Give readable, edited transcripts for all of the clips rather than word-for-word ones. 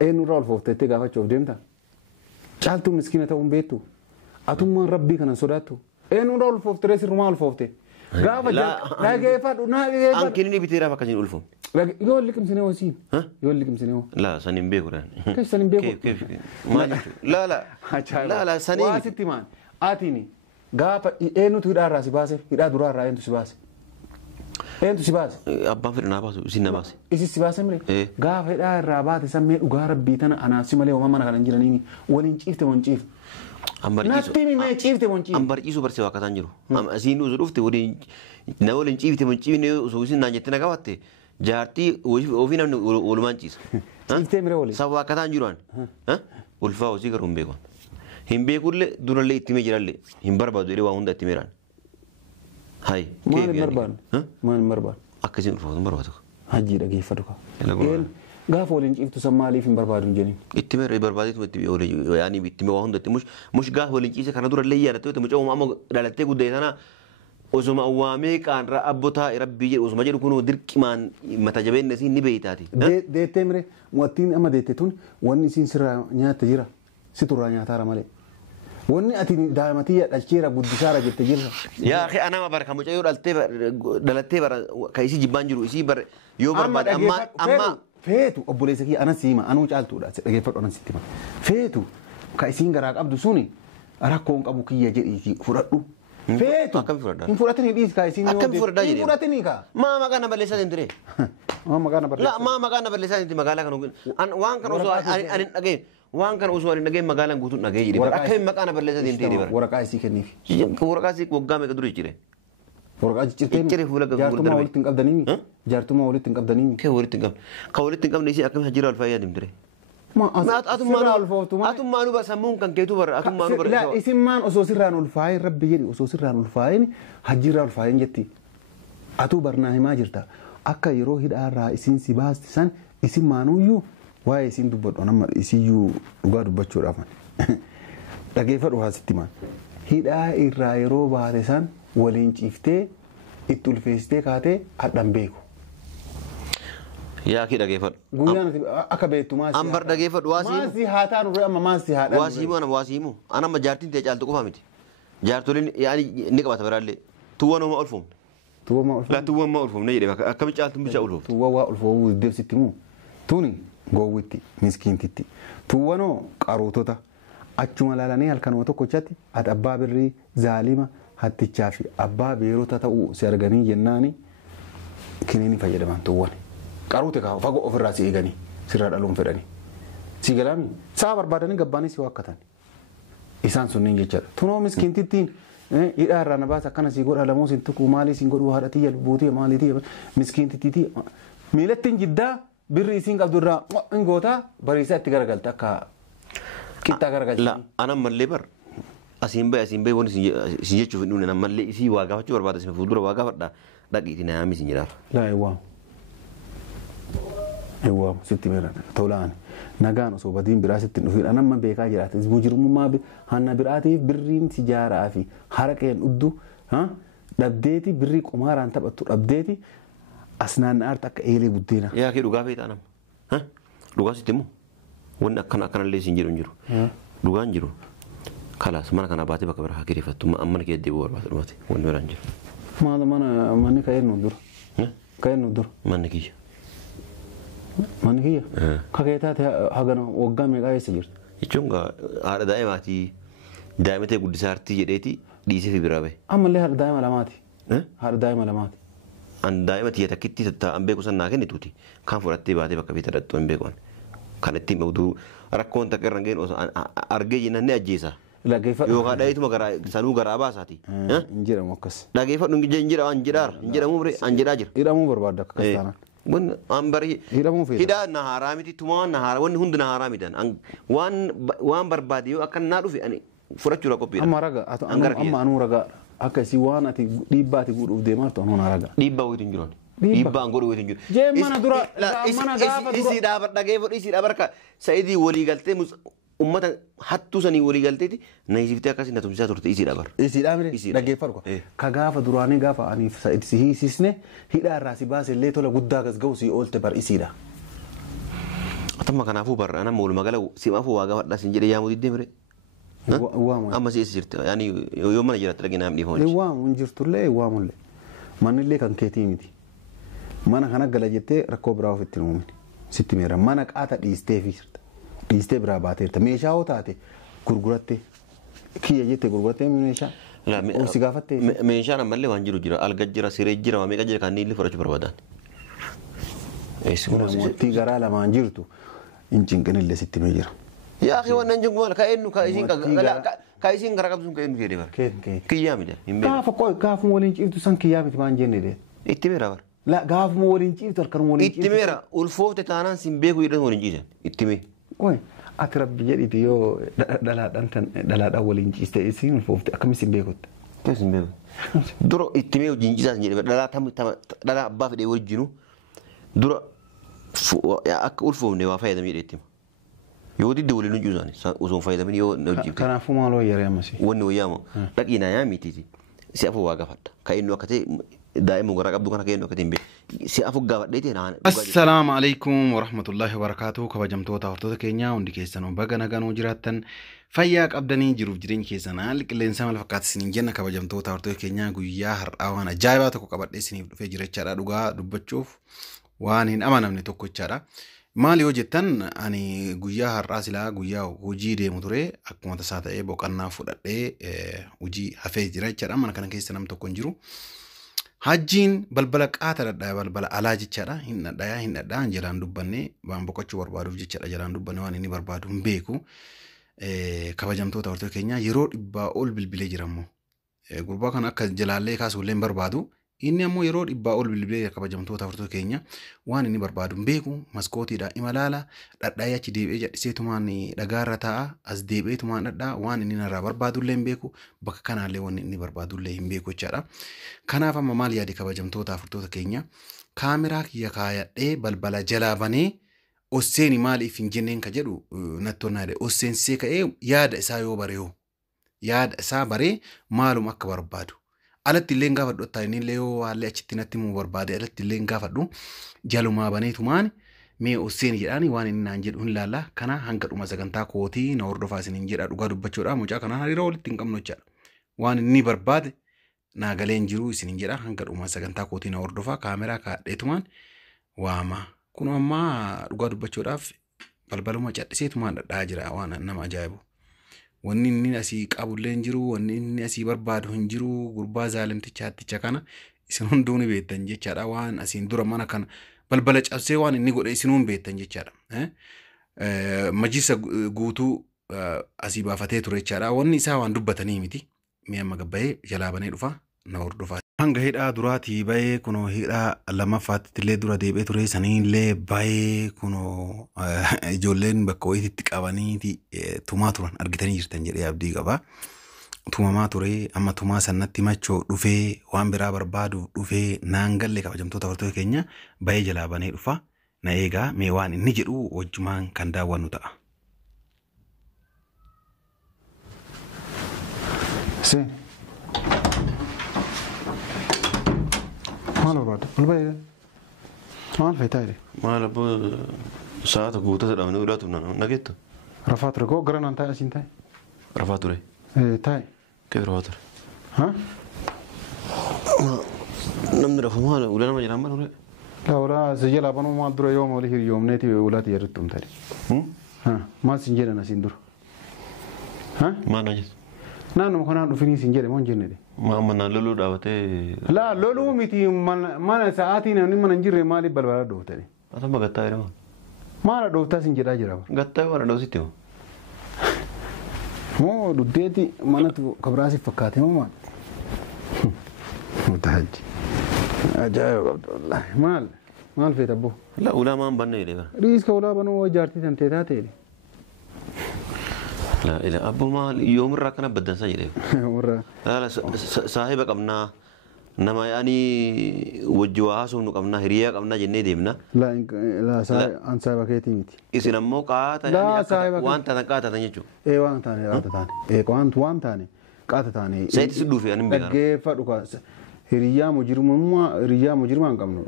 Eenyu irraa ulfooftee gaafachuuf deemta? Caaltuu miskiina ta'uun beektu. Atummaan rabbii kanan sodaattu. Eenyu irraa ulfooftee sirrumaa ulfoofte. Gaafa dhageeffadhu dhageeffadhu. Ankiin ni biteera bakka isin ulfoom. Yoo liqimsinee hoosiin. Yoo liqimsinee hoo. La sanin beeku dhaan. Keessa sanin beeku. Maal jechuudha? La sanin. Waa sitti maan. Atiini gaafa eenyutu hidhaarraa si baase hidhaa duraarraa eenyutu si baase. Eenyutu si baase. Abbaan fedha naa baasu isin na baase. Isin si baase mire. Gaafa hidhaa irraa baate sammee dhugaa rabbii tana anaaf si malee mana kana hin jiranii waliin ciifte waliin ciifte. Natti mimee ciifte waliin ciifte. Ambariisu barsee waa kataan jiru. Asiin uzu dhufte waliin na waliin ciifte waliin ciifne osoo isin naan jettee na qabatte jaartii ofii namni walumaan ciisa. Ciiftee mire waliin. Sabaa kataan jiruan. Ulfaa hosii garuu hin beeku. Hin beekullee durallee itti mee jirallee hin barbaadu jedhee waa hunda itti meeraan. Hai. Maal hin barbaadu? Maal hin barbaadu? Akkasiin ulfaatu hin barbaadu. Hajjii dhageeffadhu ka. Gaafa waliin ciiftu san maaliif hin barbaadu hin jedhin? Itti meeree barbaadeetu yaani itti mee waa hunda itti mush gaafa waliin ciise kana durallee yaadatte mucaa amma dhalattee guddee sana osuma awwaamee qaanraa abbotaa rabbii jedhu osuma jedhu kunuu dirqimaan mata jabeenya isiin ni beeytaati. Deettee mire wattiin amma deette tun wanni isiin sirraa nyaatte jira siturraa nyaataara malee. Wanni ati daa'imati dhalcheera guddisaara jette jirra. Yaa akhi anama bara kan mucayyoo dhalattee bara kan isii jibbaan jiru isii bara yoo barbaade amma feetu obboleessa kiyya anas hima anuu caaltuudha dhageeffadhu anas sitti hima. Feetu ka isiin garaa qabdu suni rakkoon qabu kiyya jedhiiti fudhadhu. Feetu hin fudhatanii dhiis ka isiin akkam fudhadhaa jedhee. Hin fudhatanii ka. Maa maqaan balleessaa hin ture. Maa maqaan balleessaa hin magaalaa kan waan kan osoo ani dhageen. Waan kan osoo ani dhageen magaalaan guutuun dhagee jedhe akka hin maqaan balleessaa hin ta'e bara. Waraqaa isii kenniif. Waraqaa isii waggaa meeqa dura jire. Waraqaa ciccirtee jaartummaa walitti hin qabdanii jaartummaa walitti hin qabdanii. Kee walitti hin qabne ka walitti hin qabne isii akkam hajjira alfaa yaadam ture. Atummaanuu bara sammuun kan keetu bara atummaanuu bara. Isin maan osoo sirraan ulfaa'in rabbi jedhi osoo sirraan ulfaa'in hajjirraa ulfaa'in jetti. Atuu barnaa himaa jirta akka yeroo hidhaarraa isin si baasti san isin maanuyyuu waa'ee isin dubbadhu nama isiyyuu dhugaa dubbachuudhaaf dhageeffadhu haasitti maan hidhaa irraa yeroo baate san waliin ciiftee itti ulfeessitee kaatee hadhan beeku. Yaa kee dhageeffadhu. Guyyaan akka beektu maasii. Ambar dhageeffadhu waasii. Maasii haa taanu dura amma maasii haa dhaanu. Waasii moo waasii moo anamma jaartiin ta'e caaltu qofa miti. Jaartoliin yaani ni qabata biraallee tuwwan homaa ulfoomne. Tuwwan maa ulfoomne jedhee akkami caaltuun bichaa ulfoomte. Tuwwan waa ulfoomuu deebisitti moo tuni. Gowwitti miskiintitti tuwwanoo qaruutota achuma laalanii halkanuma tokkochatti ati abbaa birrii zaalima hattichaa fi abbaa beerota ta'uu si arganii jennaani kiniini fayyadaman tuwwan qaruute kaa fagoo ofirraa si eeganii sirraa dhaluun fedhanii si galaami saa barbaadanii gabbaanii si waakkatan isaan sunniin jechaadha tunoo miskiintittiin hidhaa irraa na baasa akkana si godha lamoo sin tuquu maalii sin godhuu haadha tiyya buutee maalii tiyya miskiintittii miilattiin jiddaa birri isiin qabdu irraa hin gootaa bariisaa itti garagalta akka qixxaa garagalcha. La anan mallee bar asiin bahe wanti si jechuuf hin dhumne nan mallee isii waa gaafachuu barbaada si fuuldura waa gaafadha dhaqiitii na yaami si jedhaaf. Laa eewwaam sitti meera tolaan nagaan osoo badiin biraa sitti dhufiin anamma beekaa jiraate mujirummaa hanna biraatiif birriin si jaaraa fi haraqeen dhuddu dhabdeeti birrii qumaaraan taphattu dhabdeeti. Asnaan aarta akka eelee buddeena. Yaa kee dhugaa feetaa nama. Dhugaa sitti immoo wanni akkanallee siin jedhu hin jiru. Dhugaan jiru. Kalaas mana kana baatee bakka biraa haa kireeffattu mana kee deebi'uu barbaade dhumaate wanni biraan jiru. Mana manni ka'ee nu dura. Ka'ee nu dura. Manni kiyya. Manni kiyya. Kakee taate hagana waggaa meeqaa eessa jirti? Jechuun haadha daa'imaatii daa'imatee guddisaartii jedheeti dhiisee fi biraa bahe. Ammallee haadha daa'ima lamaati. Haadha daa'ima lamaati. An daa'ima tiyya takkitti taa'an beeku san naa kennituuti kan fudhattee baatee bakka fi tadhattu hin beeku kan ittiin dhugduu rakkoon takka irra ga'een osoo argee jennan ni ajjeesa. Yookaan dhaayituma sanuu garaa baasaati. Hin jedhamu akkas. Dhageeffadhu hin jedha an jedhaar hin jedhamu bire an jedhaa jira. Hidhamuu barbaadda akka kastaanaan. Wanni an bari hidhaa na haaraa miti tumaa na haaraa wanni hundi na haaraa mitan waan barbaade yoo akka naa dhufe ani fudhachuudha qophiidha. Amma raga amma anuu raga akka si waan ati dhiibbaa ati godhuuf deemartu anuu na raga. Dhiibbaa wayitiin jiran. Dhiibbaa an godhu wayitiin jiru. Jee mana dura mana gaafa dura. Isii dhaabar dhageeffadhu isii dhaabar ka sa'idii walii galtee ummata hattuu sanii walii galteeti na isiftee akkasii na tumsisaa turte isii dhaabar. Isii dhaabire dhageeffadhu ka gaafa duraanii gaafa ani si hiisisne hidhaa irraa si baase illee tola guddaa gas ga'u si oolte bar isiidha. Atama kanaafuu barra ana moolu magala simaafuu waa gaafadhaa sin jedhee yaamuu diddee mire. Waamu. Amma si eessa jirti yaani yoo mana jiraatti dhagee naam dhiifamu. Waamu hin jirtullee waamullee. Manillee kan keetii miti. Mana kana gala jettee rakkoo biraa ofitti uumini. Sitti meera mana qaata dhiistee fi jirta. Dhiistee biraa baateerta. Meeshaa hoo taate gurgurattee kiyya jettee gurgurattee meeshaa. Obsi gaafattee. Meeshaan ammallee waan jiru jira alga jira siree jira waa meeqa jira kan inni fudhachuu barbaadan. Namooti garaa lamaan jirtu hin cinqinillee sitti mee jira. Yaa akhi waan nan jingu maal ka'eennu ka'isiin gara qabsuun ka'eennu jedhee bara. Kiyyaa miti. Gaafuma waliin ciiftu san kiyyaa miti maan jenne dee. Itti meera bara. Gaafuma waliin ciiftu harkaan waliin ciiftu. Itti meera ulfoofte taanaan sin beeku jedhan waliin ciisan itti mee. Ati rabbi jedhiti yoo dhalaadhaan waliin ciiste isiin ulfoofte akkamis hin beekutti. Akkamis hin beeku. Dura itti mee wajjin ciisaa sin jedhe dhalaa abbaa fedhee wajjinu dura akka ulfoofne waa fayyadamee dheetti. Yoo didde waliin hojii isaanii osoo fayyadamin yoo hojii. Kanaafuu maal wayyaaree ammasii. Wanni wayyaama dhaqiinaa yaa mitiiti. Si afur waa gaafadha. Kan inni akka ta'e daa'imman garaa qabdu kana kennu akka ta'e hin beeku. Si afur gaafadheeti naan. Assalaamu alaikum warahmatullahi wabarakatuh kabajamtoota hordoftoota keenyaa hundi keessan baga nagaan jiraattan fayyaa qabdanii jiruuf jireenya keessan haala qilleensa maal fakkaata isiniin jenna kabajamtoota hordoftoota keenyaa guyyaa har'aa waan ajaa'ibaa tokko qabadhee isiniif dhufee jira jechaadha dhugaa dubbachuuf waan hin amanamne tokko jechaadha. Maal yoo jettan ani guyyaa har'aa silaa guyyaa hojii deemu ture akkuma tasaa ta'ee boqonnaa fudhadhee hojii hafee jira jechaadha mana kana keessa nam tokko hin jiru. Hajjiin balbala qaata dhadhaa balbala alaa jechaadha hin dhadhaa jalaan dubbanne waan boqochuu barbaaduuf jechaadha jalaan dubbanne waan inni barbaadu hin beeku. Kabajamtoota hordoftoota keenyaa yeroo dhibbaa ol bilbilee jiramu. Gurbaa kana akka jalaallee kaasuullee hin barbaadu. Inni ammoo yeroo dhibbaa ol bilbilee kabajamtoota hordoftoota keenya waan inni barbaadu hin beeku. Maskootiidha imalaala dhadhaa achi deebi'ee jadhiseetumaan dhagaarra taa'a as deebi'eetumaan dhadhaa waan inni narraa barbaadullee hin beeku bakka kanaallee waan inni barbaadullee hin beeku jechaadha. Kanaaf amma maal yaade kabajamtoota hordoftoota keenya kaameraa kiyya kaayadhee balbala jalaa banee osseeni maaliif hin jenneen ka jedhu nattoonnaa jedhe osseensee ka'ee yaada isaa yoo bareeyo yaada isaa baree maalum akka barbaadu. Alatti illee gaafadhu ta'in illee yoo haalli achitti natti muu barbaade alatti illee gaafadhu jalumaa baneetumaan mee osseeni jedhaani waan inni naan jedhu hin laalla kana hanga dhuma sagantaa kootii na hordofaa isiniin jedha dhugaa dubbachuudha mucaa kanaan hariiroo walitti hin qabnu jechaadha. Waan inni barbaade naa galeen jiru isiniin jedha hanga dhuma sagantaa kootii na hordofaa kaameraa kaadheetumaan waama. Kun ammaa dhugaa dubbachuudhaaf balbaluma cadhiseetumaan dhadhaa jira waan nama ajaa'ibu. Wanni inni asii qabullee hin jiru, wanni inni asii barbaadu hin jiru, gurbaa zaalimticha kana isin hunduu ni beektan jechaadha. Waan asiin dura mana kana balbala cabsee waan inni godhe isin hunduu beektan jechaadha. Majisa guutuu asii baafatee ture jechaadha. Wanni isaa waan dubbatanii miti. Mi'a amma gabbayee jalaa banee dhufa na hordofaa. Hanga hidhaa duraatii bahee kunoo hidhaa lammaffaatti illee dura deebi'ee ture saniillee bahee kunoo ijoolleen bakka wayiitti qabaniiti tumaa turan argitanii jirtan jedhee abdii qaba. Tumamaa ture amma tumaa sanatti machoo dhufee waan biraa barbaadu dhufee naan galle kabajamtoota hordoftoota keenya bahee jalaa banee dhufa na eegaa mee waan inni jedhu wajjumaan kan daawwannu ta'a. Maal barbaadda? Maal baay'ee? Maal feetaa jedhe? Maal abboo saata guutuu dhabne ulaatu nageettu. Rafaa ture koo gara naan taa'e asiin taa'e. Rafaa ture. Taa'e. Kee rafaa ture. Haa? Namni rafu maal ulaa nama jedhamu maal ulee? Laa ulaa si jalaa banuu maal dura yoo maali hiriyoomneeti ulaati jedhutti umtare. Maal sin jedhan asiin dura? Maal na jettu? Naannoo kanaan dhufinii sin jedhe moo hin jenne? Amma naan loluu dhaabatee. Laa loluu miti mana sa'aatii namni mana hin jirre maaliif balbala dhooftani? Atama gattaa jedhama. Maala dhooftaa sin jedhaa jira? Gattaa waan dhoositti moo? Moo duddeeti manatu kabraasiif fakkaate moo maal? Mutaaji. Ajaa'iba qabdu wallaahi. Maal feeta abboo? Laa ulaa maan banne jedhee bara. Riiska ulaa banuu ijaartii tan teetaa ta'e. لا إله أبو مال يوم الركنة بدنا سجله. مرة. لا صاحب قمنا نما يعني وجوها سونو قمنا هريا قمنا جنة ديمنا. لا صاحب أنت صاحب كيتي ميتي. إذا نمو قاعد لا صاحب. وان تنا قاعد تاني جو. وان تاني وان تاني قاعد تاني. سيد سدو في أنا بيجار. دقيقة فرق هريا مجرم ما قمنا.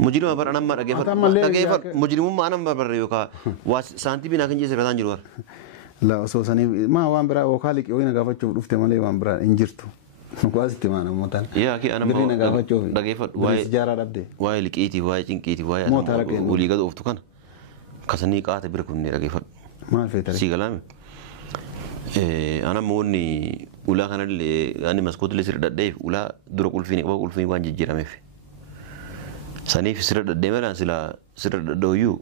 مجرم أبر أنا ما رجيفر مجرم ما أنا ما بريوكا وسانتي بينا كنجي سبتان جروار لا أسوسني ما وان برا وكالك يوينا قافت شوف رفت مالي وان برا إنجرتو نقاس تمانا موتان يا أخي أنا برينا قافت شوف رجيفر واي سجارة ربدي واي لكيتي واي تنكيتي واي ولي قد أفتو كان كسني قاعد بركوني رجيفر ما في ترى سيغلامي أنا موني ولا كان اللي أنا مسكوت اللي سرد الديف ولا درو كل فيني وكل فيني وان جيرا مفي سني في سرد الديف أنا سرد الدويو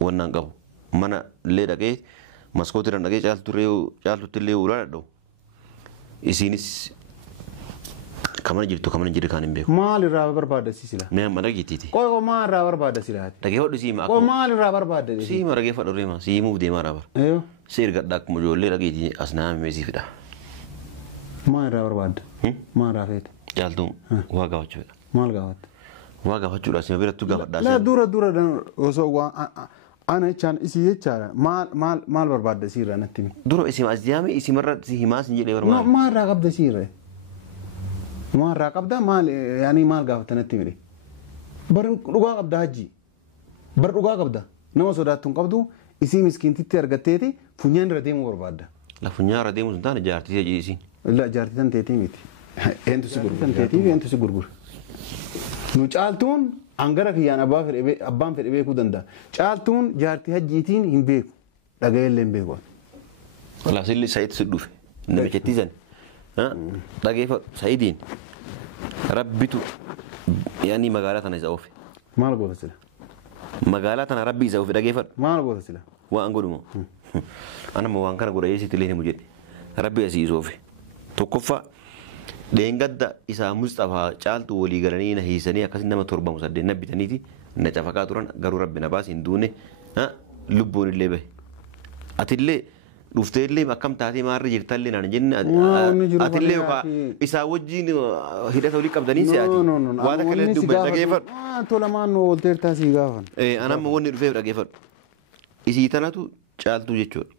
ونانقو mana le dage maskoti ran dage chal tulle ura do isinis kamana jirtu kanin be mal ra barbada sisila me mana gititi ko ma ra barbada sila dage hodu sima ko mal ra barbada sima rage fado rema simu de mara bar ayo sir gaddak mo jolle dage ti asna me sifida ma ra barbada ma ra fet jaltum waga wachu mal gawat waga wachu da sima bira tu gawat la dura dan oso wa أنا كان إسي يجارة مال برباد دسيرة نتيم درو اسم أزيامي اسم مرة سي هماس نجي لور ما راقب دسيرة ما راقب ده مال يعني مال قاف تنتيم لي برن رقاقب ده هجي برن رقاقب ده نما سودات تنقبضو إسي مسكين تتر قتيتي فنيان رديم برباد ده لا فنيان رديم سنتان جارتي تيجي إسي لا جارتي تنتيتي ميتي أنتو سيقول تنتيتي أنتو سيقول نوچالتون angara kiyaan abbaan fedhe beekuu danda'a. Caaltuun jaartii hajjiitiin hin beeku. Dhagayeellee hin beeku. Walaa silli Sa'iid si dhufe. Namichittiisan. Dhageeffa Sa'iidiin rabbitu yaani magaalaa tana isa oofe. Maal goota sila? Magaalaa tana rabbi isa oofe dhageeffadhu. Maal goota sila? Waan godhumoo. Anammoo waan kana godha eessitti illee himu jedhe. Rabbi asii isa oofe. Tokkoffaa deengadda isaa Mustafaa caaltu walii galanii na hiisanii akkasii nama 7 na bitaniiti na cafakaa turan garuu rabbi na baas hin duune lubbuun illee bahe. Atillee dhuftee illee akkam taatee maarri jirtallee naan jenne atillee yookaan isaa wajjin hidhata walii qabdanii si'aati. Waan akka illee dubbatu dhageeffadhu. Tola maannoo olteertaa sii gaafan. Anamma wanni dhufeef dhageeffadhu. Isii tanatu caaltuu jechuudha.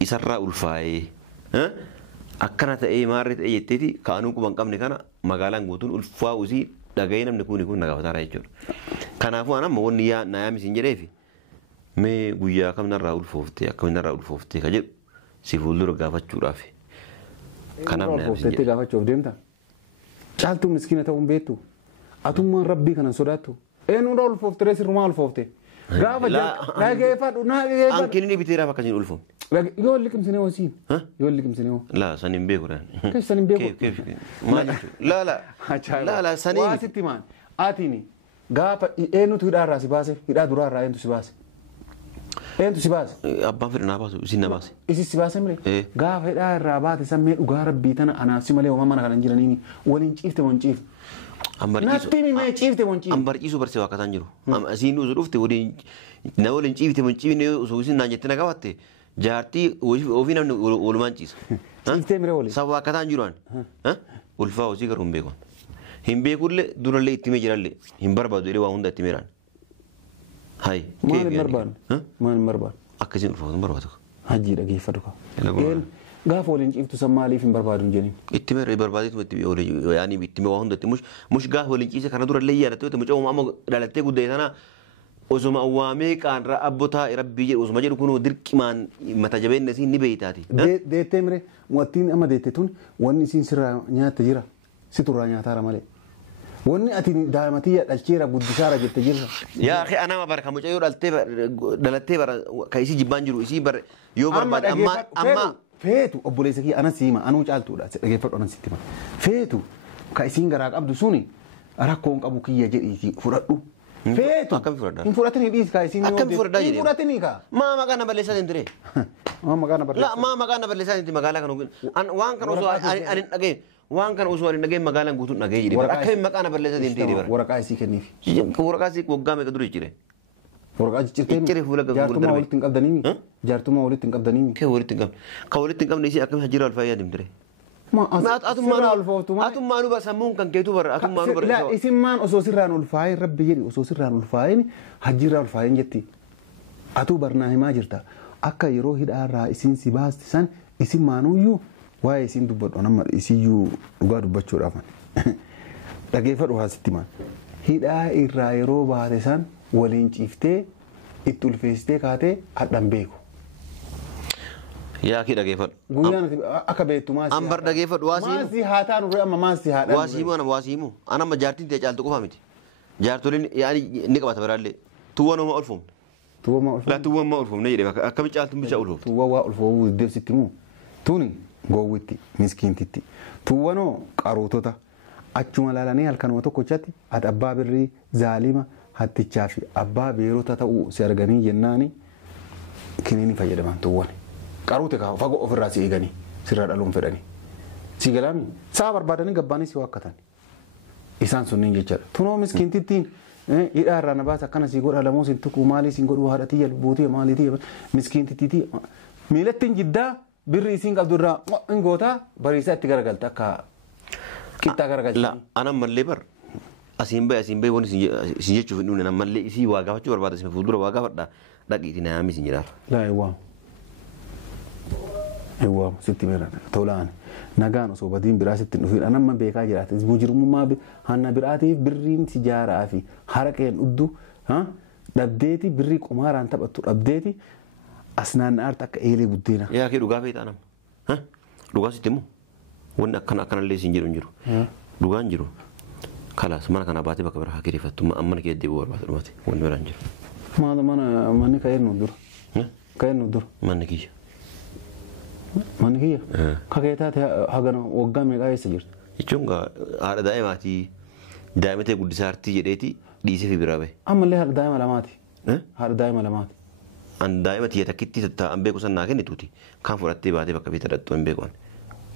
Isarraa ulfaa'ee. Akkana ta'ee maarri ta'ee jetteeti kaanuu quban qabne kana magaalaan guutuun ulfaa usii dhaga'ee namni kun nagaafataara jechuudha. Kanaafuu anamma wanni na yaamis hin jedheefi mee guyyaa kaminarraa ulfooftee akkaminarraa ulfooftee ka jedhu si fuuldura gaafachuudhaaf. Kanaaf na yaamis hin jedhe. Gaafachuuf deemta. Caaltuu miskiina ta'uun beektu. Atummaan rabbii kana sodaattu. Eenyuudha ulfooftee sirrumaa ulfooftee. Gaafa dhageeffadhu dhageeffadhu. Ankiin inni biteeraaf akkasiin ulfoofne. Yoo liqimsinee wasiin. Yoo liqimsinee woo. La sanin beeku dhaan. Keessa sanin beeku. Maal jechuudha? La sanin. Waa sitti maan. Atini gaafa eenyutu hidhaarraa si baase hidhaa duraarraa eenyutu si baase. Eenyutu si baase. Abbaan fedhe naa baasu isin na baase. Isin si baase mire. Gaafa hidhaarraa baate sammee dhugaa rabbii tana anaaf si malee mana kana hin jiraniini waliin ciifte wan ciifte. Natti mee ciifte wan ciifte. Ambarciisu barsee waa kataan jiru. Asiin usu dhufte waliin na waliin ciifte wan ciifne osoo isin naan jettee na qabatte. Jaartii ofii namni walumaan ciisa. Ciistee mire waliin. Sababa akkataan jiruun ulfaa hosii garuu hin beeku. Hin beekullee durallee ittimee jirallee hin barbaadu jedhee waa hunda ittimeeraan. Hayi. Maal hin barbaadu? Maal hin barbaadu? Akkasiin ulfaatu hin barbaadu. Hajjii dhageeffadhu kaa. Gaafa waliin ciiftu san maaliif hin barbaadu hin jedhin? Ittimeerra barbaadeetu yaani ittimee waa hunda itti mush gaafa waliin ciise kana durallee yaadattee mucaa amma dhalattee guddee sana osuma awwaamee qaanra abbotaa rabbii jedhu osuma jedhu kun dirqimaan mata jabeenna isiin ni beeytaati. Deettee mire wattiin amma deette tun wanni isiin sirraa nyaatta jira siturraa nyaataara malee. Wanni ati daa'imati dhalcheera guddisaara jette jirra. Yaa akhi anama bara kan mucayyoo dhalattee bara kan isii jibbaan jiru isii bara yoo barbaade amma feetu obboleessa kiyya anan siima anuu caaltuudha dhageeffadhu anan sitti hima. Feetu ka isiin garaa qabdu suni rakkoon qabu kiyya jedhiiti fudhadhu. Feetu hin fudhatanii dhiis kaa isiin akkam fudhadhaa jedhee fudhatanii kaa. Maa maqaan balleessaa hin ture. Maa maqaan balleessaa hin magaalaa kan waan kan osoo ani dhageen waan kan osoo ani dhageen magaalaan guutuun dhagee jedhee akka hin maqaan balleessaa hin ture. Waraqaa isii kenniif. Waraqaa isii waggaa meeqa dura jire. Waraqaa ciccirtee jaartummaa walitti hin qabdanii jaartummaa walitti hin qabdanii. Kee walitti hin qabne ka walitti hin qabne isii akkam hajjira alfayyaa deemtire. Atummaanuu bara sammuun kan keetu bara atummaanuu bara. Isin maan osoo sirraan ulfaa'een rabbi jedhi osoo sirraan ulfaa'een hajjirraa ulfaa'een jetti. Atuu barnaa himaa jirta. Akka yeroo hidhaarraa isin si baaste san isin maanuyyuu waa'ee isin dubbadhu nama isiyyuu dhugaa dubbachuudhaaf. Dhageeffadhu haasitti maan. hidhaa irraa yeroo baate san waliin ciiftee itti ulfeessitee kaatee hadhan beeku. Yaa kee dhageeffadhu. Guyyaan akka beektu maasii. Ambar dhageeffadhu waasii. Maasii haa taanu amma maasii haa dhaanu. Waasii moo nama waasii moo anama jaartiin ta'e caaltu qofa miti. Jaartoliin yaani ni qabata biraallee. Tuwwan homaa ulfoomne. Tuwwan ulfoomne. La tuwwan maa ulfoomne jedhee akkami caaltuun bicha ulfoomne. Tuwwan waa ulfoomuu deebisitti moo tuni gowwitti miskiintitti. Tuwwanoo qarootota achuma laalanii halkanuma tokkochatti ati abbaa birrii zaalima hattichaa fi abbaa beerota ta'uu si arganii jennaani kiniini fayyadaman tuwwan. Qaruute kaa fagoo ofirraa si eeganii sirraa dhaluun fedhanii. Si galaami saa barbaadanii gabbaanii si waakkatan. Isaan sunniin jechaadha. Tunoo miskiintittiin hidhaa irraa na baasa akkana si godha lamoo sin tuquu maalii sin godhuu haadha xiyya buutee maalii xiyya miskiintittii miilattiin jiddaa birri isiin qabdu irraa hin gootaa bariisaa itti garagalta akka qixxaa garagalcha. La anan mallee bar asiin bahe wanti isin jechuuf hin dhumne nan mallee isii waa gaafachuu barbaada isin fuuldura waa gaafadha dhaqiitii na yaami isin jedhaaf. Laa eewwaamu. Eewwaamu sitti meera tolaan nagaan osoo badiin biraa sitti dhufiin anamma beekaa jiraate mujirummaa hanna biraatiif birriin si jaaraa fi haraqeen dhuddu dhabdeeti birrii qumaaraan taphattu dhabdeeti as naanna'aarti akka eelee buddeena. Yaa kee dhugaa feetaa nama. Dhugaa sitti immoo wanni akkanallee isin jedhu hin jiru. Dhugaan jiru. Kalaas mana kana baatee bakka biraa haa kireeffattu mana kee deebi'uu barbaada dhumate wanni biraan jiru. Manni ka'ee nu dura. Ka'ee nu dura. Manni kiyya. Manni kiyya. Kakee taate hagana waggaa meeqaa eessa jirti? Jechuun haadha daa'imaatii daa'ima ta'e guddisaartii jedheeti dhiisee fi biraa bahe. Ammallee haadha daa'ima lamaati. Haadha daa'ima lamaati. An daa'ima tiyya takkitti tattaa'an beeku san naa kennituuti. Kan fudhattee baatee bakka fi tadhattu hin beeku.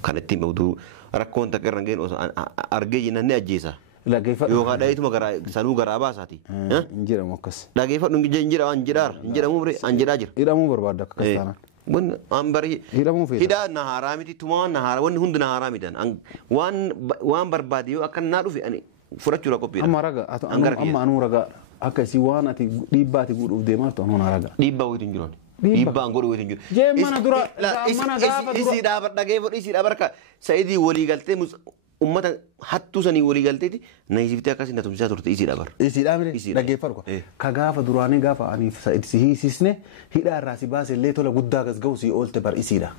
Kan ittiin bahuu rakkoon takka irra ga'een osoo argee jennaan ni ajjeesa. Yookaan dhaayituma sanuu garaa baasaati. Hin jedhamu akkas. Dhageeffadhu hin jedha an jedhaara hin jedhamu bire an jedhaa jira. Hidhamuu barbaadda akka kastaanaan. Wanni an bari hidhaa na haaraa miti tumaa na haaraa wanni hundi na haaraa mitan waan barbaade yoo akka naa dhufe ani fudhachuudha qophiidha. Amma raga amma anuu raga akka isii waan ati dhiibbaa ati godhuuf deemartu anuu na raga. Dhiibbaa wayitu hin jiru. Dhiibbaa an godhu wayitu hin jiru. Jee mana dura mana gaafa dura. Isii dhaabar dhageeffadhu isii dhaabar ka sa'idii walii galtee ummata hattuu sanii walii galteeti na isiftee akkasii na tumsisaa turte isii dhabar. Isii dhaabire dhaggeeffadhu ka gaafa duraanii gaafa ani si hiisisne hidhaa irraa si baase illee tola guddaa gasga'u si oolte bar isiidha.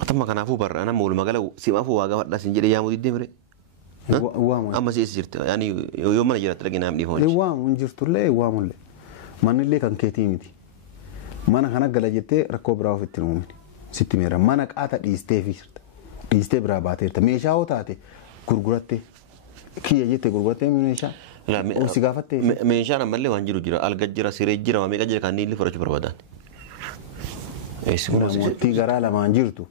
Atamma kanaafuu barra anamma walumaa gala simaafuu waa gaafadhaa sin jedhee yaamuu diddee mire. Amma si eessa jirti yaani yoo mana jiraatti dhagee naam dhiifama. Waamu hin jirtullee waamullee manillee kan keetii miti. Mana kana gala jettee rakkoo biraa ofitti hin uumne sitti meera mana qaata dhiistee fi dhiistee biraa baateerta meeshaa hoo taate gurgurattee kiyya jettee gurgurattee meeshaa si gaafattee. Meeshaan ammallee waan jiru jira alga jira siree jira waa meeqa jira kan inni fudhachuu barbaadan. Namoottii garaa lamaan jirtu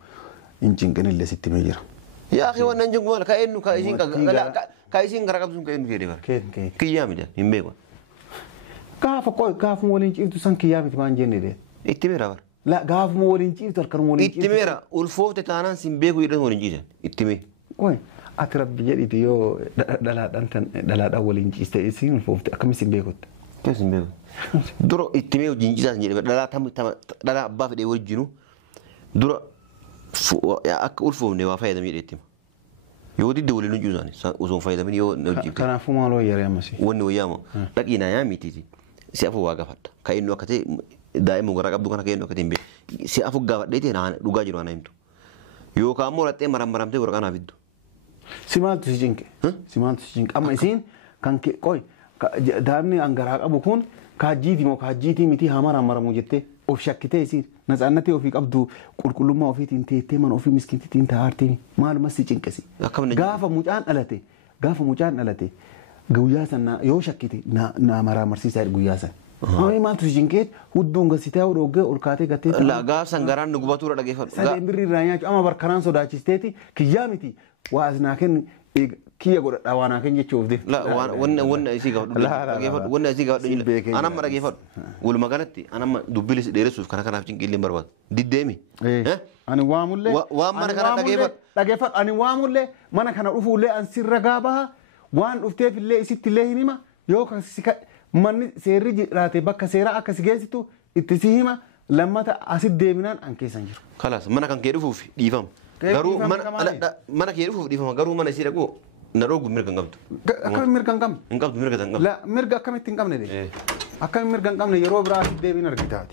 hin cinqinillee sitti mee jira. Yaa akhi wannan jingu maal ka eenyu ka isiin gara qabsuun ka eenyu fedhe bara. Kiyyaa midhaan hin beeku. Gaafuma waliin ciiftu san kiyyaa miti maan jenne dee. Itti meera bara. La gaafuma waliin ciiftu harkanuma waliin ciiftu. Itti meera ulfoofte taanaan sin beeku jedhan waliin ciisan itti mee. Qoy ati rabbi jedhiti yoo dhalaadhaan waliin ciiste isiin ulfoofte akkamis hin beekutti. Kees hin beeku. Dura itti mee wajjin ciisaa sin jedhe dhalaa abbaa fedhee wajjinu dura akka ulfoofne waa fayyadamee dheetti. Yoo didde waliin hojii isaanii osoo fayyadamin yoo hojii. Kanaafuu maal wayyaaree ammasii. Wanni wayyaama dhaqii naa yaa mitiiti. Si afur waa gaafadha. Ka inni akka ta'e daa'ima garaa qabdu kana ka inni akka ta'e hin beeku. Si afur gaafadheeti dhugaa jiru ana himtu. Yookaan immoo laxxee marammaramtee waraqaa naaf fiddu. Si maaltu si cinqe? Si maaltu si cinqe? Amma isiin kan qoy daa'imni angaraa qabu kun kaajjiitii moo kaajjiitii miti haa marammaramuu jettee of shakkitee isiin natsaannatee ofii qabdu qulqullummaa ofiitiin teettee mana ofii miskiintiitiin taa'aartiin maaluma si cinqesi. Gaafa mucaan dhalate guyyaa sana yoo shakkite na maraamarsiisaa guyyaa sana. Maaltu si cinqeet hudduun gassitee hodhoggee ol kaatee gattee. Gaaf sangaraan nu gubatuudha dhageeffadhu. Sadeen birrii irraa nyaachuu amma barkanaan sodaachisteeti kiyyaa miti waa asinaa kennu kiyya godhadhaa waan haken jechuuf deef. Wanna isii gaafadhu. Wanna isii gaafadhu. Anamma dhageeffadhu. Walumaa galatti anamma dubbilis dheeressuuf kana kanaaf cinqillee hin barbaadu. Diddeemi. Ani waamullee. Waan mana kana dhageeffadhu. Dhageeffadhu ani waamullee mana kana dhufuullee an sirra gaabaha waan dhufteef illee isitti illee hin hima yoo manni seerri jiraate bakka seeraa akka si geessitu itti si hima lammata asit deeminaan an keessan jiru. Kalaas mana kan kee dhufuuf dhiifama. Garuu mana kee dhufuuf dhiifama garuu mana isii dhaquu نروق مرقن قبض أكمل مرقن قم إن قبض مرقن قبض لا مرقن أكمل تنقمنا دي أكمل مرقن قمنا يروب راس دي بين الرجتات